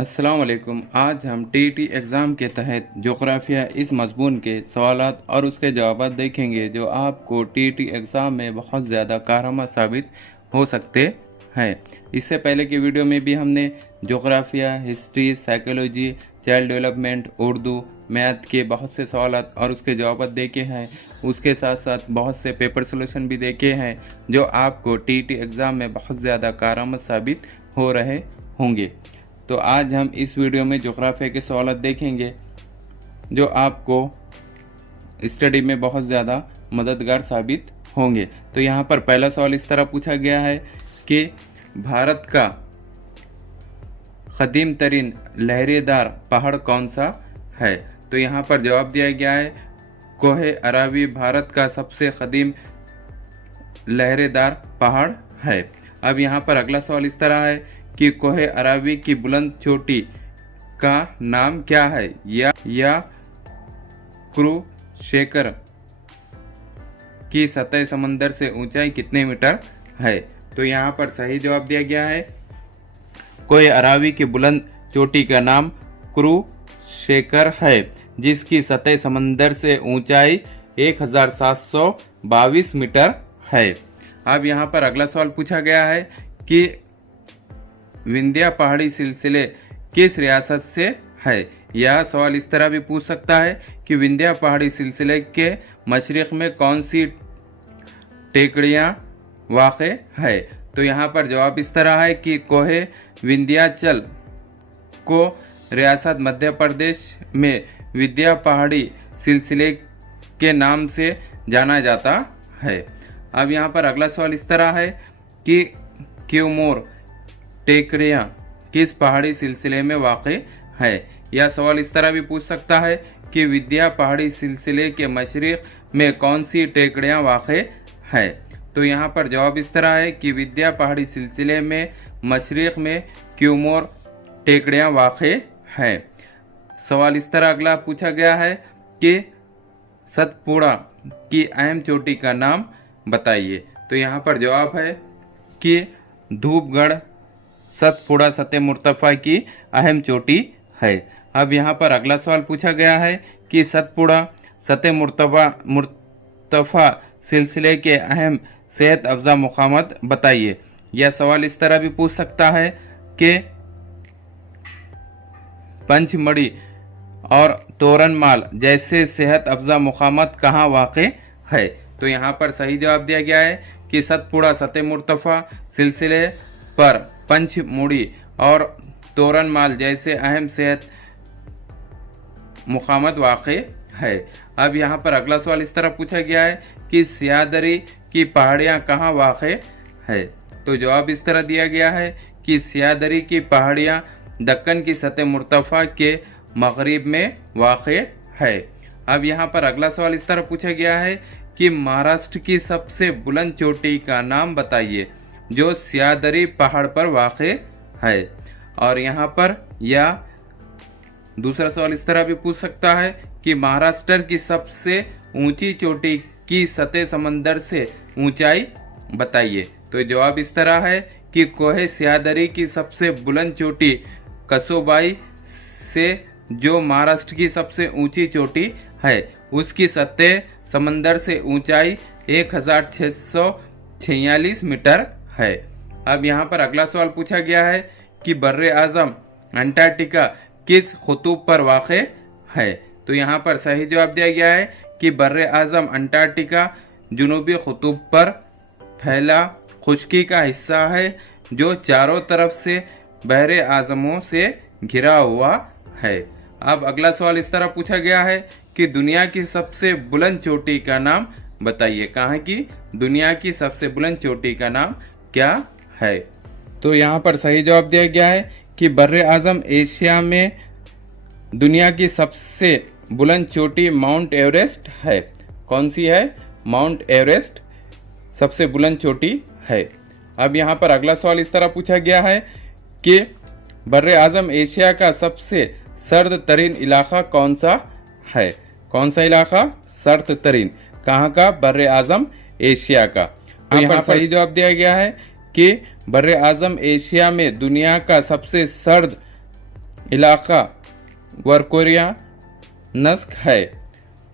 अस्सलाम वालेकुम। आज हम टीईटी एग्ज़ाम के तहत जोग्राफिया इस मज़मून के सवालात और उसके जवाब देखेंगे जो आपको टीईटी एग्ज़ाम में बहुत ज़्यादा कारआमद साबित हो सकते हैं। इससे पहले की वीडियो में भी हमने जोग्राफिया, history, psychology, child development, Urdu, math के बहुत से सवालात और उसके जवाब देखे हैं। उसके साथ साथ बहुत से पेपर सोल्यूशन भी देखे हैं जो आपको टीईटी एग्ज़ाम में बहुत ज़्यादा कारआमद साबित हो रहे होंगे। तो आज हम इस वीडियो में जोग्राफिया के सवाल देखेंगे जो आपको स्टडी में बहुत ज़्यादा मददगार साबित होंगे। तो यहाँ पर पहला सवाल इस तरह पूछा गया है कि भारत का कदीम तरीन लहरेदार पहाड़ कौन सा है। तो यहाँ पर जवाब दिया गया है कोहे अरावी भारत का सबसे कदीम लहरेदार पहाड़ है। अब यहाँ पर अगला सवाल इस तरह है कि कोहे अरावी की बुलंद चोटी का नाम क्या है या क्रूशेकर की सतह समंदर से ऊंचाई कितने मीटर है। तो यहाँ पर सही जवाब दिया गया है कोहे अरावी की बुलंद चोटी का नाम क्रूशेकर है जिसकी सतह समंदर से ऊंचाई 1722 मीटर है। अब यहाँ पर अगला सवाल पूछा गया है कि विंध्या पहाड़ी सिलसिले किस रियासत से है। यह सवाल इस तरह भी पूछ सकता है कि विंध्या पहाड़ी सिलसिले के मशरिक में कौन सी टेकड़ियाँ वाक़ है। तो यहाँ पर जवाब इस तरह है कि कोहे विंध्याचल को रियासत मध्य प्रदेश में विंध्या पहाड़ी सिलसिले के नाम से जाना जाता है। अब यहाँ पर अगला सवाल इस तरह है कि क्यूमोर टेकड़ियाँ किस पहाड़ी सिलसिले में वाक़ है। यह सवाल इस तरह भी पूछ सकता है कि विंध्या पहाड़ी सिलसिले के मशरिक में कौन सी टेकड़ियाँ वाक़ है। तो यहाँ पर जवाब इस तरह है कि विंध्या पहाड़ी सिलसिले में मशरिक में क्यूमोर टेकड़ियाँ वाक़ है। सवाल इस तरह अगला पूछा गया है कि सतपुड़ा की अहम चोटी का नाम बताइए। तो यहाँ पर जवाब है कि धूपगढ़ सतपुड़ा सतह मुर्तफ़ा की अहम चोटी है। अब यहाँ पर अगला सवाल पूछा गया है कि सतपुड़ा सतह मुर्तफ़ा सिलसिले के अहम सेहत अफजा मुकामात बताइए। यह सवाल इस तरह भी पूछ सकता है कि पंचमढ़ी और तोरनमाल जैसे सेहत अफजा मुकामात कहाँ वाक़ है। तो यहाँ पर सही जवाब दिया गया है कि सतपुड़ा सतह मुर्तफ़ा सिलसिले पर पंचमुड़ी और तोरनमाल जैसे अहम सेहत मुकामात वाक़ है। अब यहाँ पर अगला सवाल इस तरह पूछा गया है कि सियादरी की पहाड़ियाँ कहाँ वाक़ है। तो जवाब इस तरह दिया गया है कि सियादरी की पहाड़ियाँ दक्कन की सतह मुर्तफ़ा के मगरिब में वाक़ है। अब यहाँ पर अगला सवाल इस तरह पूछा गया है कि महाराष्ट्र की सबसे बुलंद चोटी का नाम बताइए जो सियादरी पहाड़ पर वाक़ है। और यहाँ पर या दूसरा सवाल इस तरह भी पूछ सकता है कि महाराष्ट्र की सबसे ऊंची चोटी की सतह समंदर से ऊंचाई बताइए। तो जवाब इस तरह है कि कोहे सियादरी की सबसे बुलंद चोटी कसोबाई से जो महाराष्ट्र की सबसे ऊंची चोटी है उसकी सतह समंदर से ऊंचाई 1646 मीटर है। अब यहाँ पर अगला सवाल पूछा गया है कि बर्रे आज़म अंटार्कटिका किस ख़ुतूब पर वाक़ है। तो यहाँ पर सही जवाब दिया गया है कि बर्रे आज़म अंटार्कटिका जुनूबी ख़ुतूब पर फैला खुश्की का हिस्सा है जो चारों तरफ से बहरे आज़मों से घिरा हुआ है। अब अगला सवाल इस तरह पूछा गया है कि दुनिया की सबसे बुलंद चोटी का नाम बताइए। कहाँ की दुनिया की सबसे बुलंद चोटी का नाम क्या है। तो यहाँ पर सही जवाब दिया गया है कि बर्रे आज़म एशिया में दुनिया की सबसे बुलंद चोटी माउंट एवरेस्ट है। कौन सी है? माउंट एवरेस्ट सबसे बुलंद चोटी है। अब यहाँ पर अगला सवाल इस तरह पूछा गया है कि बर्रे आज़म एशिया का सबसे सर्द तरीन इलाका कौन सा है। कौन सा इलाका? सर्द तरीन। कहाँ का? बर्रे आज़म एशिया का। तो यहाँ पर सही जवाब दिया गया है कि बर्रे आज़म एशिया में दुनिया का सबसे सर्द इलाका वर्कोरिया नस्क है।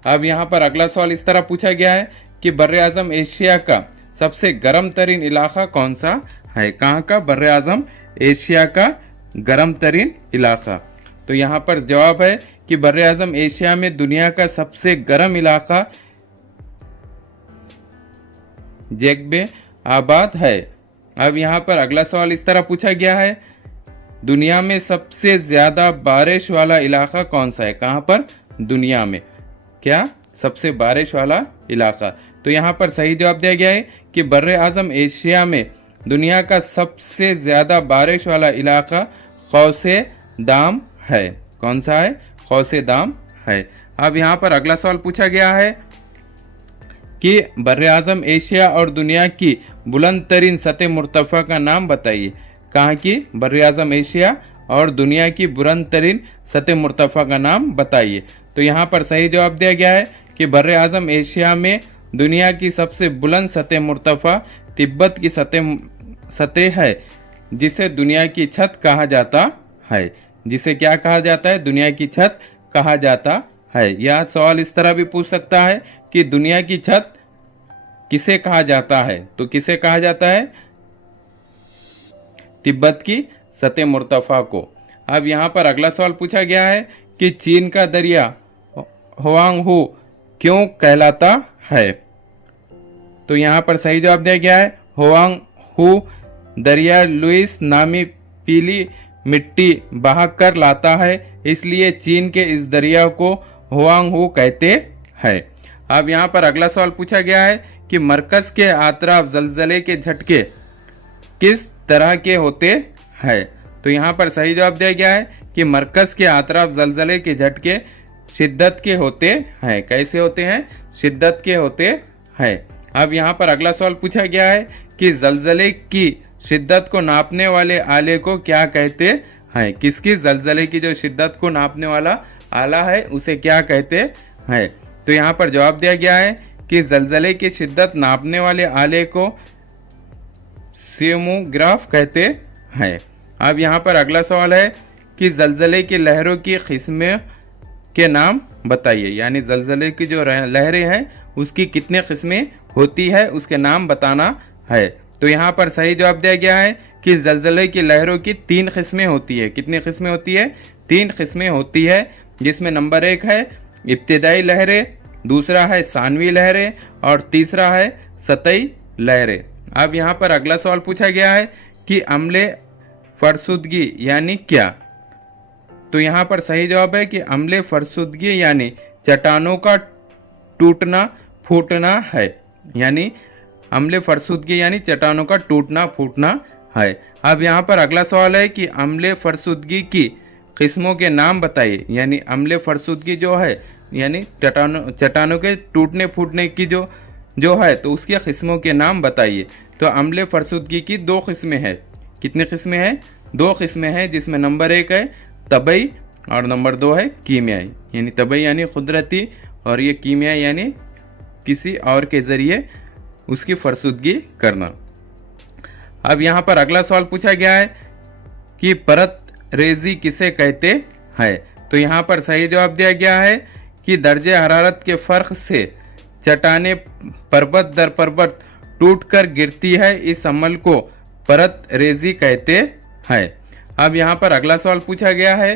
अब यहाँ पर अगला सवाल इस तरह पूछा गया है कि बर्रे आज़म एशिया का सबसे गर्म तरीन इलाका कौन सा है। कहाँ का? बर्रे आज़म एशिया का गर्म तरीन इलाका। तो यहाँ पर जवाब है कि बर्रे आज़म एशिया में दुनिया का सबसे गर्म इलाका जेगबे आबाद है। अब यहाँ पर अगला सवाल इस तरह पूछा गया है, दुनिया में सबसे ज्यादा बारिश वाला इलाका कौन सा है। कहाँ पर? दुनिया में। क्या? सबसे बारिश वाला इलाका। तो यहाँ पर सही जवाब दिया गया है कि बर्रे आज़म एशिया में दुनिया का सबसे ज्यादा बारिश वाला इलाका कौसे दाम है। कौन सा है? कौसे दाम है। अब यहाँ पर अगला सवाल पूछा गया है कि बर्रे आज़म एशिया और दुनिया की बुलंद तरीन सतह मुर्तफ़ा का नाम बताइए। कहाँ की? बर्रे आज़म एशिया और दुनिया की बुलंद तरीन सतह मुर्तफ़ा का नाम बताइए। तो यहाँ पर सही जवाब दिया गया है कि बर्रे आज़म एशिया में दुनिया की सबसे बुलंद सतह मुर्तफ़ा तिब्बत की सतह है, जिसे दुनिया की छत कहा जाता है। जिसे क्या कहा जाता है? दुनिया की छत कहा जाता है। यह सवाल इस तरह भी पूछ सकता है कि दुनिया की छत किसे कहा जाता है। तो किसे कहा जाता है? तिब्बत की सतह मुर्तफ़ा को। अब यहाँ पर अगला सवाल पूछा गया है कि चीन का दरिया हुआंगहू क्यों कहलाता है। तो यहाँ पर सही जवाब दिया गया है, हुआंगहू दरिया लुइस नामी पीली मिट्टी बहा कर लाता है, इसलिए चीन के इस दरिया को हुआंगहू कहते हैं। अब यहाँ पर अगला सवाल पूछा गया है कि मरकज के आतराफ जलजले के झटके किस तरह के होते हैं। तो यहाँ पर सही जवाब दिया गया है कि मरकज के आतराफ जलजले के झटके शिद्दत के होते हैं। कैसे होते हैं? शिद्दत के होते हैं। अब यहाँ पर अगला सवाल पूछा गया है कि जलजले की शिद्दत को नापने वाले आले को क्या कहते हैं। किसकी? जलजले की जो शिद्दत को नापने वाला आला है उसे क्या कहते हैं। तो यहाँ पर जवाब दिया गया है कि जलजले की शिद्दत नापने वाले आले को सीमोग्राफ कहते हैं। अब यहाँ पर अगला सवाल है कि जलजले की लहरों की किस्में के नाम बताइए। यानी जलजले की जो लहरें हैं उसकी कितने किस्में होती है उसके नाम बताना है। तो यहाँ पर सही जवाब दिया गया है कि जलजले की लहरों की 3 किस्में होती है। कितनी किस्में होती है? 3 किस्में होती है, जिसमें नंबर 1 है इब्तिदाई लहरें, दूसरा है सानवी लहरें और तीसरा है सतही लहरें। अब यहाँ पर अगला सवाल पूछा गया है कि अम्ले फरसुदगी यानी क्या। तो यहाँ पर सही जवाब है कि अम्ले फरसुदगी यानी चट्टानों का टूटना फूटना है। यानी अम्ले फरसुदगी यानी चट्टानों का टूटना फूटना है। अब यहाँ पर अगला सवाल है कि अम्ले फरसुदगी की किस्मों के नाम बताइए। यानी अम्ले फरसुदगी जो है यानी चट्टानों के टूटने फूटने की जो है तो उसकी किस्मों के नाम बताइए। तो अम्ले फरसुदगी की 2 किस्में हैं। कितनी किस्में हैं? 2 किस्में हैं, जिसमें नंबर 1 है तबई और नंबर 2 है कीमियाई। यानी तबई यानी कुदरती और ये कीमियाई यानी किसी और के ज़रिए उसकी फरसुदगी करना। अब यहाँ पर अगला सवाल पूछा गया है कि परत रेजी किसे कहते हैं। तो यहाँ पर सही जवाब दिया गया है कि दर्जे हरारत के फ़र्क से चट्टानें पर्वत दर पर्वत टूट कर गिरती है, इस अमल को परत रेजी कहते हैं। अब यहाँ पर अगला सवाल पूछा गया है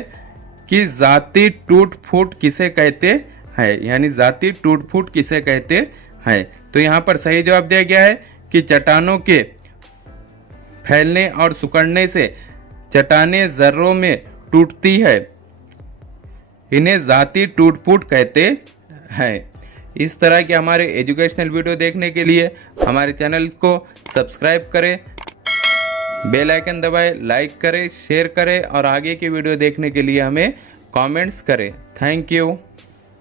कि जाती टूट फूट किसे कहते हैं। यानी जाती टूट फूट किसे कहते हैं। तो यहाँ पर सही जवाब दिया गया है कि चट्टानों के फैलने और सिकुड़ने से चट्टानें जर्रों में टूटती है, इन्हें जाती टूट फूट कहते हैं। इस तरह के हमारे एजुकेशनल वीडियो देखने के लिए हमारे चैनल को सब्सक्राइब करें, बेल आइकन दबाएं, लाइक करें, शेयर करें और आगे की वीडियो देखने के लिए हमें कमेंट्स करें। Thank you.